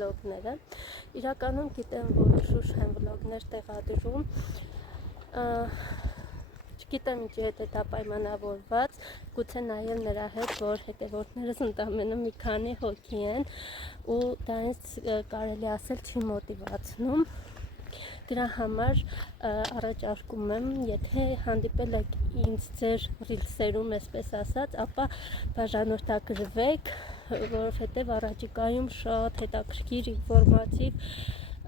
վլոգները։ Իրականում գիտեմ, որ շուրջ են վլոգներ տեղադրում, չգիտեմ ինչի հետ է դա պայմանավորված, գուցե նաև նրա հետ, որ հետևորդներս ընդամենը մի քանի հոգի են ու դա ինձ կարելի ասել չի մոտիվացնում։ Դրա համար առաջարկում եմ, եթե հանդիպել եք ինձ ձեր ռիլսերում, այսպես ասած, ապա բաժանորդագրվեք, որովհետև առաջիկայում շատ հետաքրքիր ինֆորմատիվ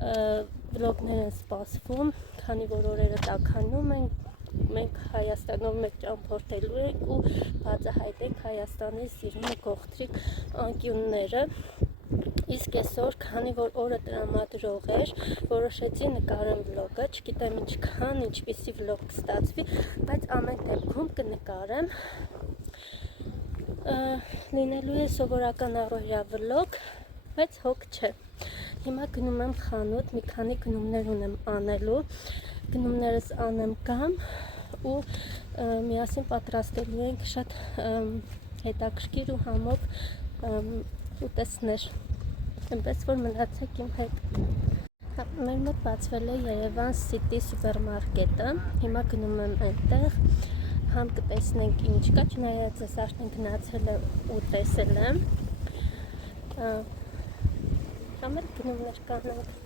վլոգներ են սպասվում, քանի որ օրերը տաքանում են, մենք Հայաստանով մեկ ճամփորդելու ենք ու բացահայտենք Հայաստանի սիրուն գողտրիկ անկյունները։ Իսկ այսօր, քանի որ օրը տրամադրող էր, որոշեցի նկարեմ վլոգը, չգիտեմ ինչքան, ինչպիսի վլոգ կստացվի, բայց ամեն դեպքում կնկարեմ։ Լինելու է սովորական առօրյա վլոգ, բայց հոգ չէ։ Հիմա գնում եմ խանութ, մի քանի գնումներ ունեմ անելու, գնումներս անեմ կամ ու միասին պատրաստելու ենք շատ հետաքրքիր ու համով ուտեստներ, այնպես որ մնացեք իմ հետ։ Մեր մոտ բացվել է Երևան City սուպերմարկետը, հիմա գնում եմ այնտեղ, համ կտեսնենք ինչ կա, չնայած ես արդեն գնացել ու տեսել եմ, համ էլ գնումներ կանենք։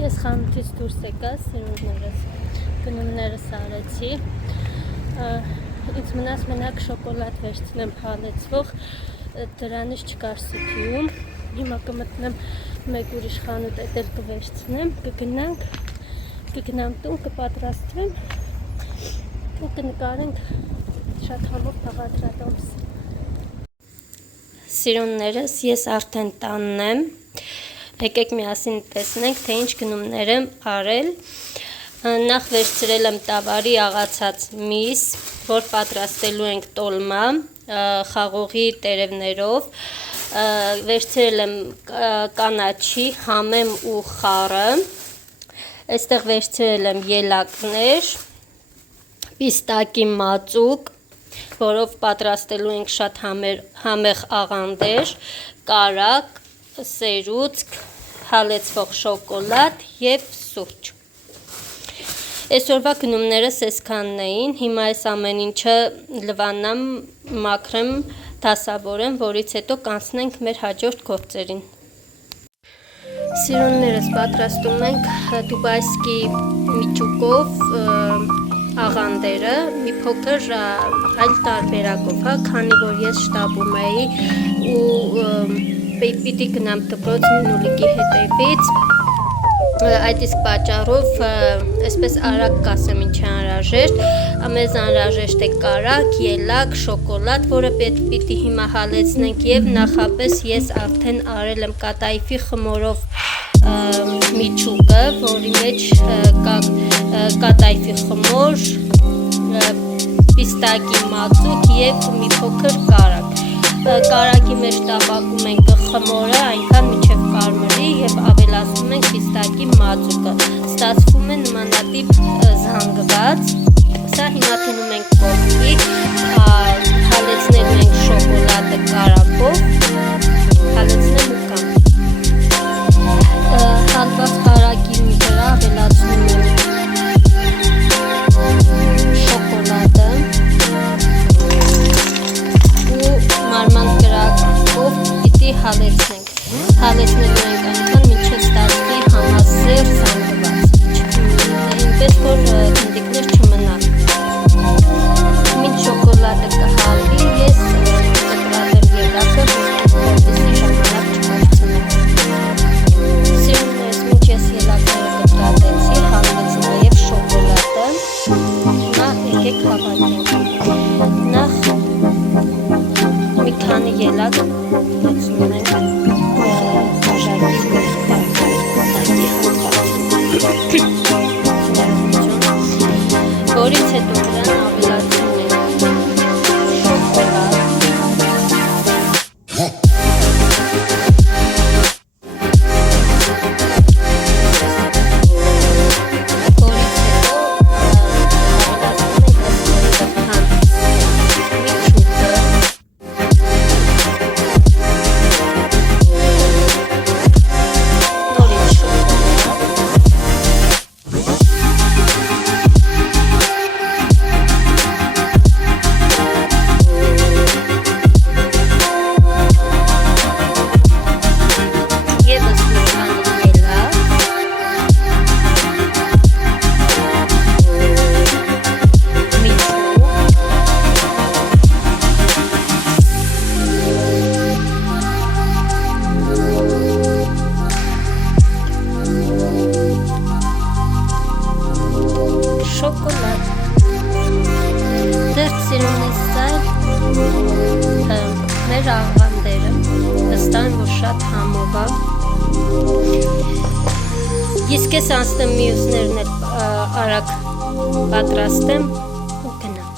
Ես խանութից դուրս եկա, սիրունդներս, գնումներս արեցի, ինձ մնաց մենակ շոկոլադ վերցնեմ հալեցվող, դրանից չկար CP-ում, հիմա կմտնեմ մեկ ուրիշ խանութ էդ էլ կվերցնեմ, կգնամ տուն, կպատրաստվեմ ու կնկարենք շատ համով բաղադրատոմս։ Սիրունդներս, ես արդեն տանն եմ, եկեք միասին տեսնենք, թե ինչ գնումներ եմ արել։ Նախ վերցրել եմ տավարի աղացած միս, որ պատրաստելու ենք տոլմա, խաղողի տերևներով, վերցրել եմ կանաչի, համեմ ու խառը, այստեղ վերցրել եմ ելակներ, պիստակի մածուկ, որով պատրաստելու ենք շատ համեղ աղանդեր, կարակ, սերուցք, հալեցվող շոկոլադ և սուրճ։ Այսօրվա գնումներս այսքանն էին, հիմա այս ամեն ինչը լվանամ, մաքրեմ, դասավորեմ, որից հետո կանցնենք մեր հաջորդ գործերին։ Սիրունդներս, պատրաստում ենք դուբայսկի միջուկով աղանդերը, մի փոքր այլ տարբերակով, քանի որ ես շտապում էի ու պիտի գնամ դպրոց Նինուլիկի հետևից, այդ իսկ պատճառով այսպես արագ կասեմ ինչ է անհրաժեշտ, մեզ անհրաժեշտ է կարակ, ելակ, շոկոլադ, որը պիտի հիմա հալեցնենք և նախապես ես արդեն արել եմ կատայֆի խմորով միջուկը, որի մեջ կա կատայֆի խմոր, պիստակի մածուկ և մի փոքր կարակ։ Կարակի մեջ տապակում ենք խմորը այնքան մինչև կարմրի և ավելացնում ենք պիստակի մածուկը։ Ստացվում է նմանատիպ զանգված։ Սա հիմա թնում ենք կողքի, հալեցնելու ենք շոկոլադը կարակով, հալեցնեմ ու կամ։ Հալված կարակի վրա ավելացնում եմ շոկոլադը, ելած լցնում ենք խաժակի մեջ տակի հատվածում, որից հետո դրան ավելացնում ենք շոկոլադ, մեր աղանդերը վստահ եմ, որ շատ համով է, իսկ ես անցնեմ մյուսներն էլ արագ պատրաստեմ ու գնամ։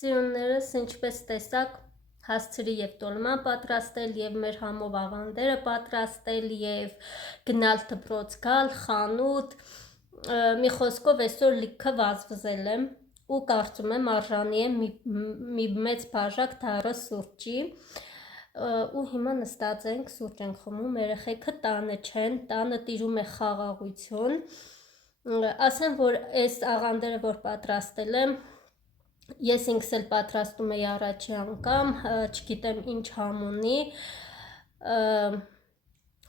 Սիրուններս, ինչպես տեսակ, հասցրի և տոլման պատրաստել, և մեր համով աղանդերը պատրաստել, և գնալ դպրոց գալ, խանութ, մի խոսքով այսօր լիքը վազվզել եմ ու կարծում եմ արժանի է մի մեծ բաժակ դառը սուրճի, ու հիմա նստած ենք, սուրճ ենք խմում, երեխեքը տանը չեն, տանը տիրում է խաղաղություն, Ասեմ, որ այս աղանդերը, որ պատրաստել եմ, ես ինքս էլ պատրաստում էի առաջի անգամ, չգիտեմ ինչ համ ունի,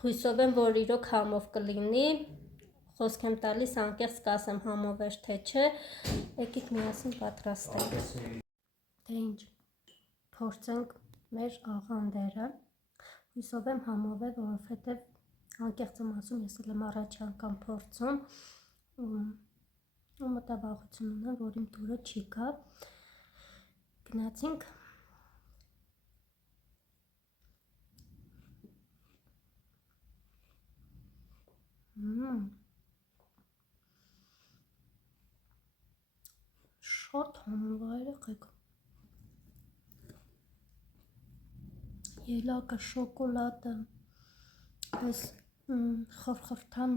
հույսով եմ, որ իրոք համով կլինի, խոսք եմ տալիս, անկեղծ կասեմ համով էր թե չէ, եկեք միասին պատրաստենք։ Թե ինչ, փորձենք մեր աղանդերը, հույսով եմ համով է, որովհետև անկեղծ եմ ասում, ես էլ եմ առաջի անգամ փորձում, ու մտավախություն ունեմ, որ իմ տուրը չի գա, գնացինք, շատ համով է երեխեք, ելակը, շոկոլադը, այս խրխրթան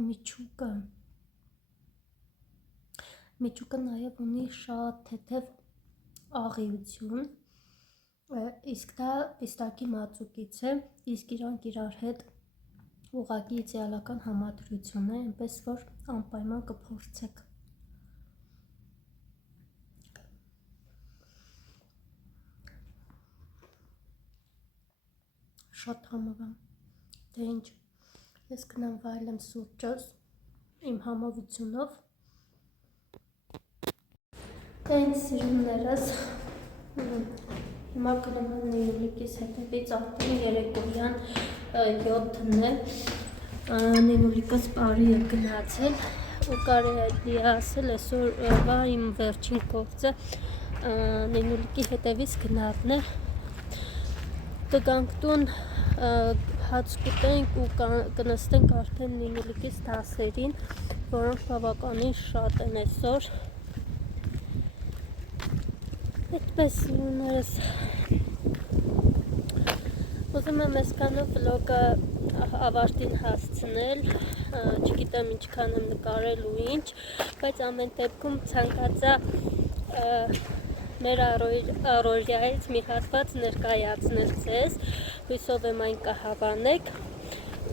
միջուկը նաև ունի շատ թեթև աղիություն, իսկ դա պիստակի մածուկից է, իսկ իրանք իրար հետ ուղղակի իդեալական համադրություն է, այնպես որ անպայման կփորձեք։ Շատ համով եմ, դե ինչ, ես գնամ վայելեմ սուրճս իմ համովությունով, դե ինչ սիրուններս, հիմա կլինեմ Նինուլիկիս հետևից արդեն երեկոյան 7-ն է, Նինուլիկս բարի է գնացել, ու կարելի է ասել այսօրվա իմ վերջին գործը Նինուլիկի հետևից գնալն է, կգանք տուն, հաց կուտենք ու կնստենք արդեն Նինուլիկիս դասերին, որոնք բավականին շատ են այսօր, այդպես սիրուներս, ուզում եմ այսքանով վլոգը ավարտին հասցնել, չգիտեմ ինչքան եմ նկարել ու ինչ, բայց ամեն դեպքում ցանկացա մեր առօրյայից մի հատված ներկայացնել ձեզ, հույսով եմ այն կհավանեք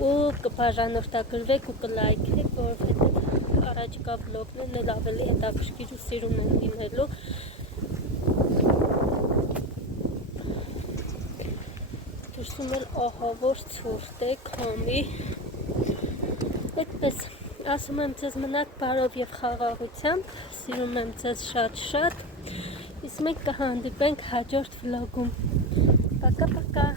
ու կբաժանորդագրվեք ու կլայքեք, որովհետև առաջիկա վլոգներն էլ ավելի հետաքրքիր ու սիրուն են լինելու, դրսում էլ ահավոր ցուրտ է, քամի, այդպես, ասում եմ ձեզ մնաք բարով և խաղաղությամբ, սիրում եմ ձեզ շատ, իսկ մենք կհանդիպենք հաջորդ վլոգում, պակա-պակա։